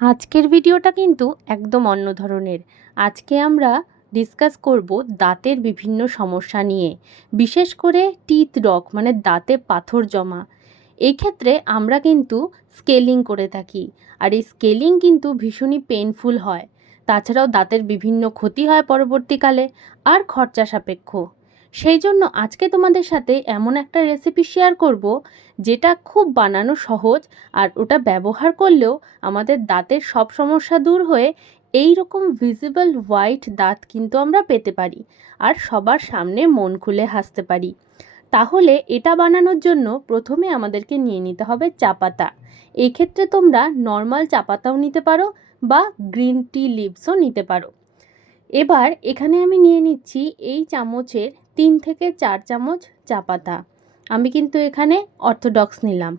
আজকের ভিডিওটা কিন্তু একদম অন্য ধরনের। আজকে আমরা ডিসকাস করব দাঁতের বিভিন্ন সমস্যা নিয়ে, বিশেষ করে টিথ রক মানে দাঁতে পাথর জমা। এই ক্ষেত্রে আমরা কিন্তু স্কেলিং করে থাকি, আর এই স্কেলিং কিন্তু ভীষণই পেনফুল হয়। তাছাড়াও দাঁতের বিভিন্ন ক্ষতি হয় পরবর্তীকালে, আর খরচা সাপেক্ষ। সেই জন্য আজকে তোমাদের সাথে এমন একটা রেসিপি শেয়ার করব, যেটা খুব বানানো সহজ আর ওটা ব্যবহার করলেও আমাদের দাঁতের সব সমস্যা দূর হয়ে এই রকম ভিজিবল হোয়াইট দাঁত কিন্তু আমরা পেতে পারি আর সবার সামনে মন খুলে হাসতে পারি। তাহলে এটা বানানোর জন্য প্রথমে আমাদেরকে নিয়ে নিতে হবে চা পাতা। এক্ষেত্রে তোমরা নর্মাল চা পাতাও নিতে পারো বা গ্রিন টি লিভসও নিতে পারো। এবার এখানে আমি নিয়ে নিচ্ছি এই চামচের তিন থেকে চার চামচ চা পাতা। আমি কিন্তু এখানে অর্থোডক্স নিলাম।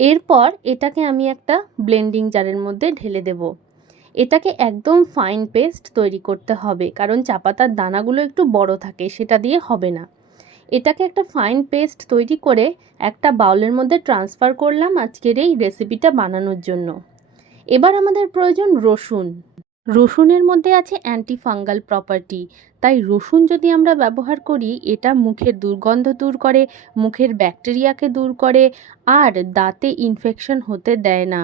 এরপর এটাকে আমি একটা ব্লেন্ডিং জারের মধ্যে ঢেলে দেব। এটাকে একদম ফাইন পেস্ট তৈরি করতে হবে, কারণ চা পাতার দানাগুলো একটু বড় থাকে, সেটা দিয়ে হবে না। এটাকে একটা ফাইন পেস্ট তৈরি করে একটা বাউলের মধ্যে ট্রান্সফার করলাম আজকের এই রেসিপিটা বানানোর জন্য। এবার আমাদের প্রয়োজন রসুন। রসুনের মধ্যে আছে অ্যান্টি ফাঙ্গাল প্রপার্টি তাই রসুন যদি আমরা ব্যবহার করি, এটা মুখের দুর্গন্ধ দূর করে, মুখের ব্যাকটেরিয়াকে দূর করে, আর দাঁতে ইনফেকশন হতে দেয় না।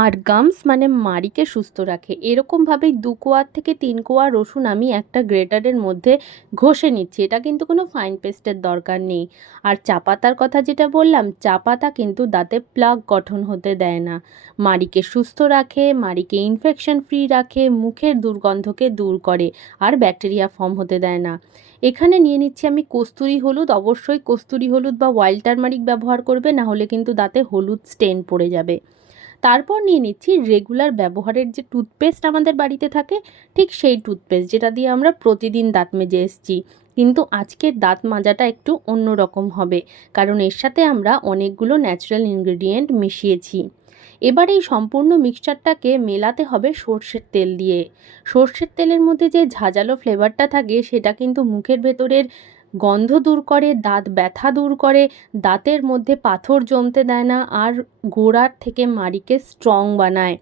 আর গামস মানে মাড়িকে সুস্থ রাখে। এরকমভাবেই দু কোয়ার থেকে তিন কোয়া রসুন আমি একটা গ্রেটারের মধ্যে ঘষে নিচ্ছি। এটা কিন্তু কোনো ফাইন পেস্টের দরকার নেই। আর চা পাতার কথা যেটা বললাম, চা পাতা কিন্তু দাঁতে প্লাগ গঠন হতে দেয় না। মাড়িকে সুস্থ রাখে, মাড়িকে ইনফেকশন ফ্রি রাখে, মুখের দুর্গন্ধকে দূর করে, আর ব্যাকটেরিয়া ফর্ম হতে দেয় না। এখানে নিয়ে নিচ্ছি আমি কস্তুরি হলুদ। অবশ্যই কস্তুরি হলুদ বা ওয়াইল্ড টারমারিক ব্যবহার করবে না হলে কিন্তু দাঁতে হলুদ স্টেন পড়ে যাবে। তারপর নিয়ে নিচ্ছি রেগুলার ব্যবহারের যে টুথপেস্ট আমাদের বাড়িতে থাকে, ঠিক সেই টুথপেস্ট যেটা দিয়ে আমরা প্রতিদিন দাঁত মেজে এসছি। কিন্তু আজকের দাঁত মাজাটা একটু অন্য রকম হবে, কারণ এর সাথে আমরা অনেকগুলো ন্যাচারাল ইনগ্রেডিয়েন্ট মিশিয়েছি। এবার এই সম্পূর্ণ মিক্সচারটাকে মেলাতে হবে সর্ষের তেল দিয়ে। সর্ষের তেলের মধ্যে যে ঝাঁঝালো ফ্লেভারটা থাকে, সেটা কিন্তু মুখের ভেতরের গন্ধ দূর করে, দাঁত ব্যথা দূর করে, দাঁতের মধ্যে পাথর জমতে দেয় না আর গোড়ার থেকে মাড়িকে স্ট্রং বানায়।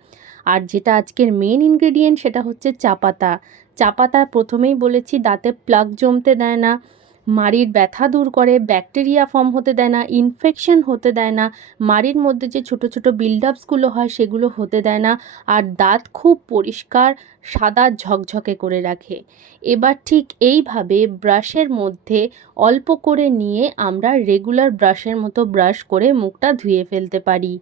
আর যেটা আজকের মেন ইনগ্রেডিয়েন্ট সেটা হচ্ছে চা পাতা চা পাতা প্রথমেই বলেছি, দাঁতে প্লাগ জমতে দেয় না। মাড়ির ব্যথা দূর করে, ব্যাকটেরিয়া ফর্ম হতে দেয় না ইনফেকশন হতে দেয় না, মাড়ির মধ্যে যে ছোট ছোট বিল্ড আপসগুলো হয় সেগুলো হতে দেয় না, আর দাঁত খুব পরিষ্কার, সাদা ঝকঝকে করে রাখে। এবার ঠিক এইভাবে ব্রাশের মধ্যে অল্প করে নিয়ে আমরা রেগুলার ব্রাশের মতো ব্রাশ করে মুখটা ধুয়ে ফেলতে পারি।